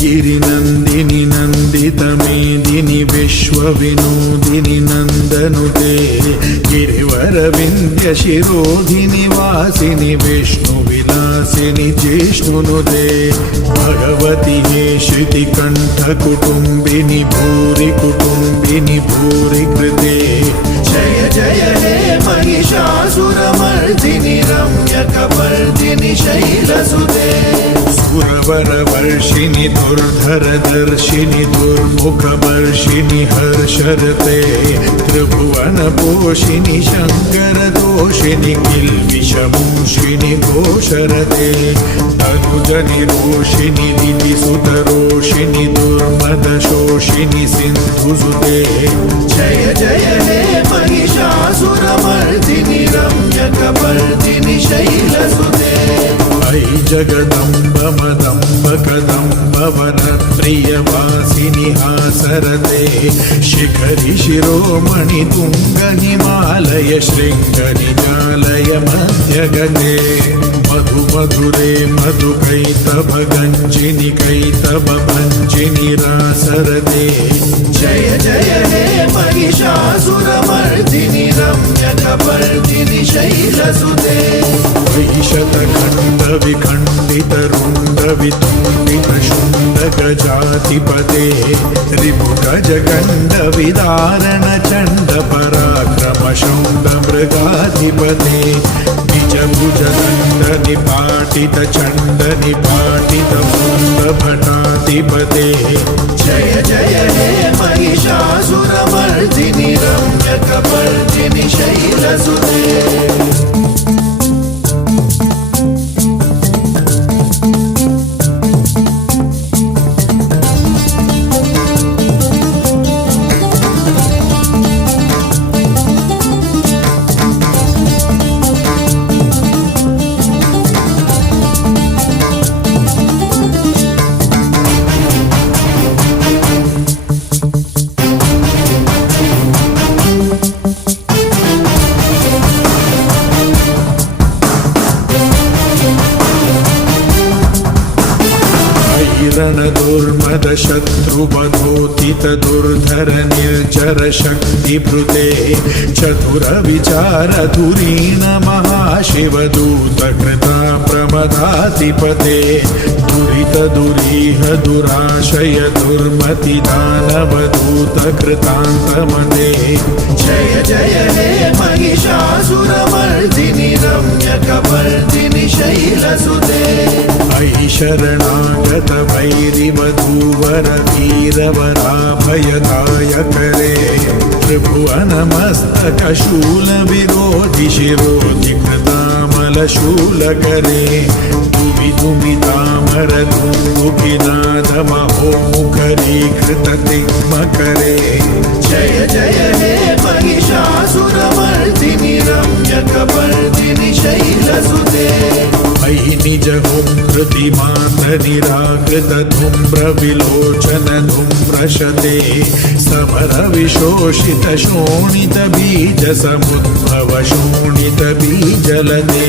गिरिनन्दिनि नन्दितमेदिनि विश्वविनोदिनि नन्दनुते गिरिवरविन्द्यशिरोधिनि वासिनि विष्णुविलासिनि जिष्णुनुते भगवति हे श्रुतिकण्ठकुटुम्बिनि भूरि कुटुम्बिनि भूरि कृते जय जय हे महिषासुरमर्दिनि रम्यकपर्दिनि शैलसुते सुरवरवर्षिणि दुर्धरदर्शिनि दुर्मुखवर्षिणि हर्षरते त्रिभुवनपोषिणि शङ्करदोषिणि किल्बिषमूषिणि घोषरते तनुजनिरोषिणि दितिसुतरोषिणि दुर्मदशोषिणि सिन्धुसुते जय जय हे महिषासुरमर्दिनि रम्यकपर्दिनि शैलसुते अयि जगदम्ब मदम्ब कदम्ब वनप्रियवासिनि हासरते शिखरि शिरोमणि तुङ्ग हिमालय शृङ्गनिजालय मध्यगते मधु मधुरे मधुकैतव गञ्जिनि कैतव भञ्जिनि रासरते जय जय हे महिषासुरमर्दिनि रम्यकपर्दिनि शैलसुते शतखण्ड विखण्डित रुण्ड वितुण्डित शुण्ड गजाधिपते रिपुगज गण्ड विदारण चण्ड पराक्रम शौण्ड मृगाधिपते निजभुज दण्ड निपाटित चण्ड निपाटित मुण्ड भटाधिपते जय जय हे महिषासुरमर्दिनि रम्यकपर्दिनि शैलसुते दुर्मद शत्रुवधोतित दुर्धर निर्जर शक्तिभृते चतुर विचार धुरीण महाशिवदूत कृता प्रमदाधिपते दुरित दुरीह दुराशय दुर्मति दानवदूत कृतान्तमते जय जय हे महिषासुरमर्दिनि रम्यकपर्दिनि शैलसुते अयि शरणागत वैरिवधूवर वीरवराभयदायकरे त्रिभुवनमस्तकशूल विरोधि शिरोधि कृतामलशूलकरे दुमिदुमितामर दुन्दुभिनाद महोमुखरीकृत तिग्मकरे जय जय हे महिषासुरमर्दिनि रम्यकपर्दिनि शैलसुते अयि निज हुंकृति मात निराकृत धूम्र विलोचन धूम्रशते समर विशोषित शोणित बीज समुद्भव शोणित बीजलते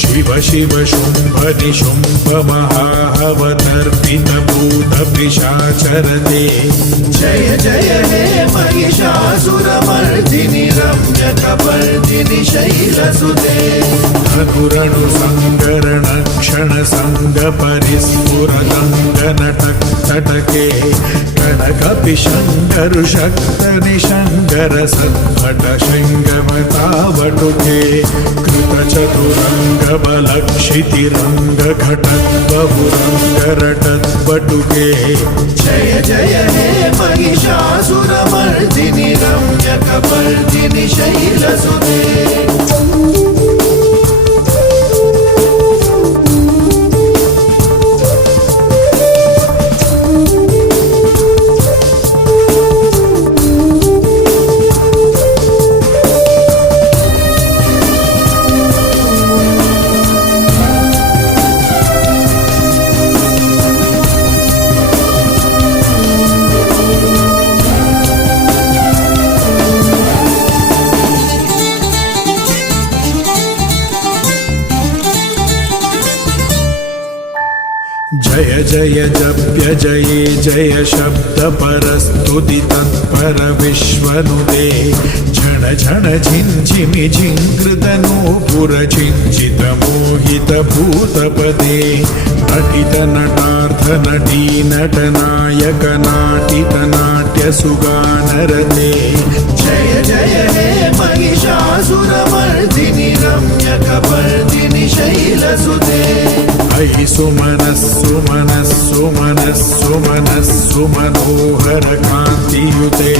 शिव शिव शुंभ निशुंभ महाहवतर्पित भूत पिशाचरते जय जय हे महिषासुरमर्दिनि रम्यकपर्दिनि शैलसुते धनुरणु संगरण क्षण संग परिस्फुरदंग नटक तटके कनकपि शंकर शक्त निशंकर सद्भट शृंगमतावटुके कृत चतुरंग बलक्षितिरंग घटक बहुरंग रटत बटुके जय जय हे महिषासुरमर्दिनि रम्यकपर्दिनि शैलसुते जय जय जप्य जये जय शब्द परस्तुति तत्पर विश्वनुदे झण झण झिञ्झिमि झिङ्कृतनूपुर झिञ्झित मोहित भूतपदे नटित नटार्थ नटी नटनायक नाटित नाट्य सुगानरते जय जय हे महिषासुरमर्दिनि रम्यकपर्दिनि शैलसुते अयि सुमनः कान्तियुते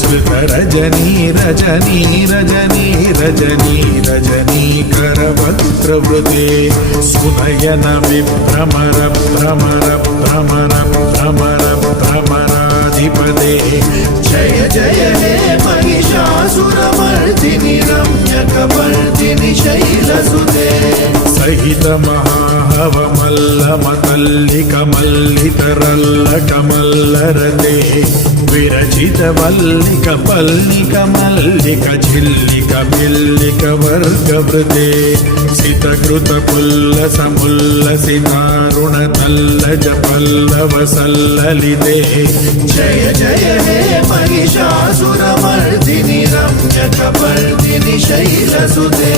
श्रुतरजनी रजनी रजनी रजनी रजनीकरवक्त्रवृते सुनयन विभ्रमर भ्रमर भ्रमर भ्रमर भ्रमराधिपते जय जय हे महिषासुरमर्दिनि रम्यकपर्दिनि शैलसुते सहित महाहवमल्लमतल्लिकमल्लितरल्लकमल्लरते विरचित वल्लिक पल्लिक मल्लिक झिल्लिक बिल्लिक वर्गवृते सितकृत पुल्लस मुल्लसितारुण तल्लज पल्लव सल्ललिते जय जय हे महिषासुरमर्दिनि रम्यकपर्दिनि शैलसुते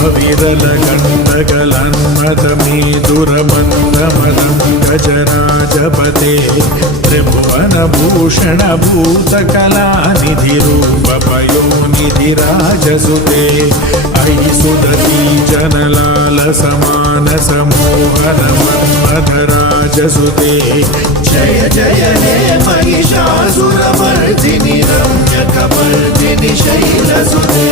अविरल गण्डकलन्मदमेदुरमन्दमदं गजराजपते त्रिभुवनभूषण भूतकलानिधिरूपपयोनिधिराजसुते अयि सुदती जनलाल समान समोहन मन्मथराजसुते जय जय हे महिषासुरमर्दिनि रम्यकपर्दिनि शैलसुते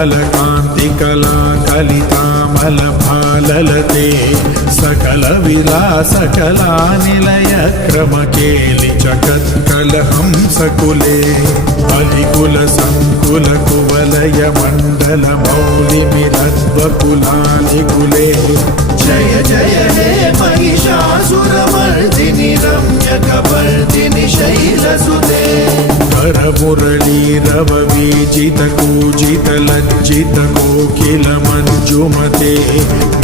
कमलदलामलकोमलकान्तिकला कलितामलभाललते सकलविलासकला निलयक्रमकेलि जगत्कलहंसकुले अलिकुलसङ्कुलकुवलयमण्डलमौलिमिरद्वकुलानिकुले जय जय हे महिषासुरमर्दिनि रम्यकपर्दिनि शैलसुते करमुरलीरव वीजित कूजित लज्जित कोकिल मंजुमते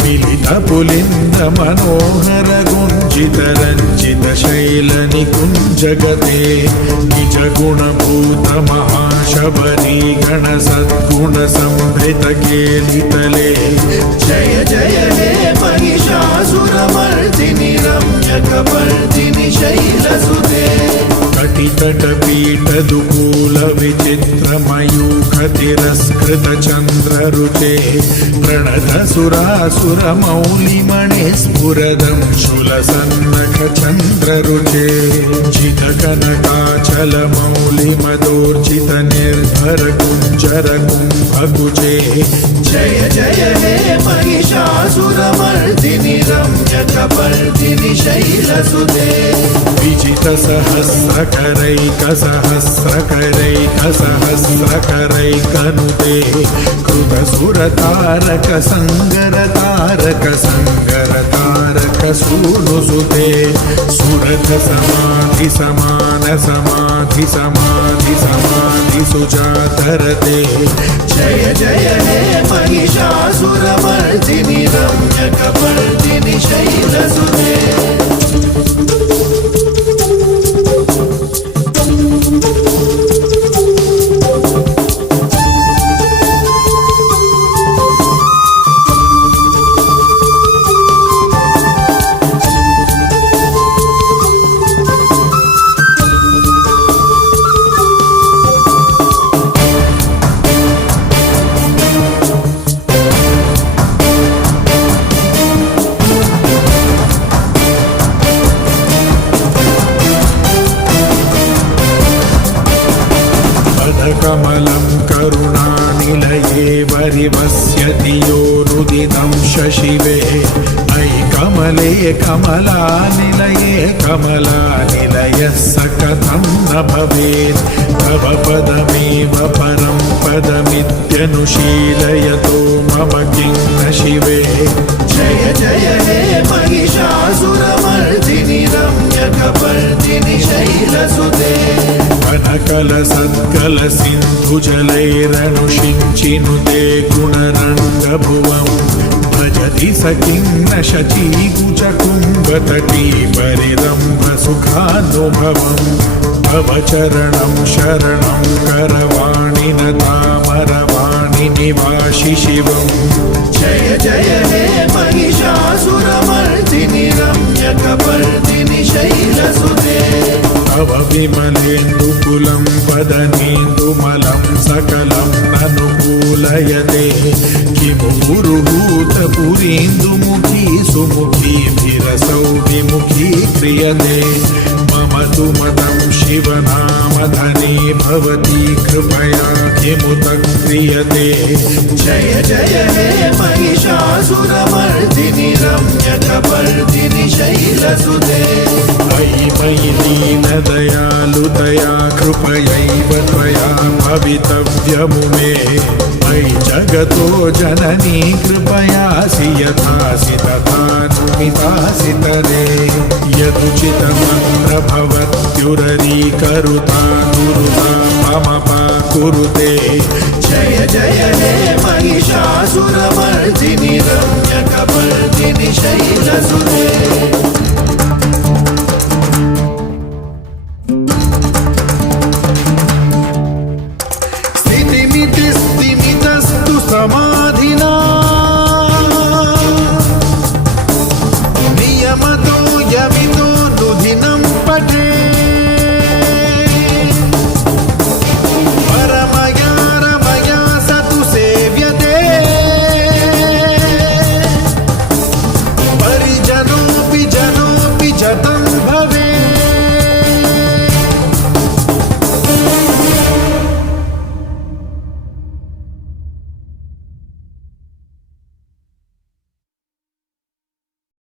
मिलित पुलिंद मनोहर गुंजित रंजित शैल निकुंजगते निज गुणभूत महाशबरी गण सद्गुण संभृत केलितले जय जय हे महिषासुरमर्दिनि रम्यकपर्दिनि शैलसुते कटितटपीठ दुकूल विचित्र मयूख तिरस्कृत चन्द्ररुचे प्रणत सुरासुर मौलिमणि स्फुरदं शूलसन्नख चन्द्ररुचे जित कनकाचल मौलि मदोर्जित निर्भर कुञ्जर कुम्भकुचे जय जय हे महिषासुरमर्दिनि रम्यकपर्दिनि शैलसुते विजित सहस्रकरैकसहस्रकरैकसहस्रकरैकनुते कृतसुरतारक संगरतारक संगरतारक सूनुसुते सुरथ समाधि समान समाधि समाधि समाधि सुजातरते जय जय हे महिषासुरमर्दिनि रम्यकपर्दिनि शैलसुते कमलं करुणानिलये वरिवस्यति योरुदितं शशिवे अयि कमले कमलानिलये कमलानिलये यः कथं न भवेत् तव पदमेव परं पदमित्यनुशीलयतो मम किं न शिवे जय जय हे महिषासुरमर्दिनि रम्यकपर्दिनि शैलसुते वनकलसत्कलसिन्धुजलैरनुषिञ्चिनुते गुणरङ्गभुवम् भजति स किं न शचीकुचकुम्भतटी परिरम्भसुखानुभवम् भव चरणं शरणं करवाणि न तामरवाणि निवासि शिवम् जय जय हे महिषासुरमर्दिनि रम्यकपर्दिनि शैलसुते तव विमलेन्दुकुलं वदनेन्दुमलं सकलं ननुकूलयते किमु पुरुहूतपुरीन्दुमुखी सुमुखी विरसौ विमुखी क्रियते मम तु मतं शिवनामधने भवती कृपया किमुत क्रियते जय जय हे महिषासुरमर्दिनि रम्यकपर्दिनि शैलसुते अयि मयि दीनदयालुतया कृपयैव त्वया भवितव्यमुमे मयि जगतो जननी कृपयासि यथासि तथानुमितासि तरे यदुचितमन्त्रभवत्युररीकरुता गुरुता मम कुरुते जय जय हे महिषासुरमर्दिनि रम्यकपर्दिनि शैलसुते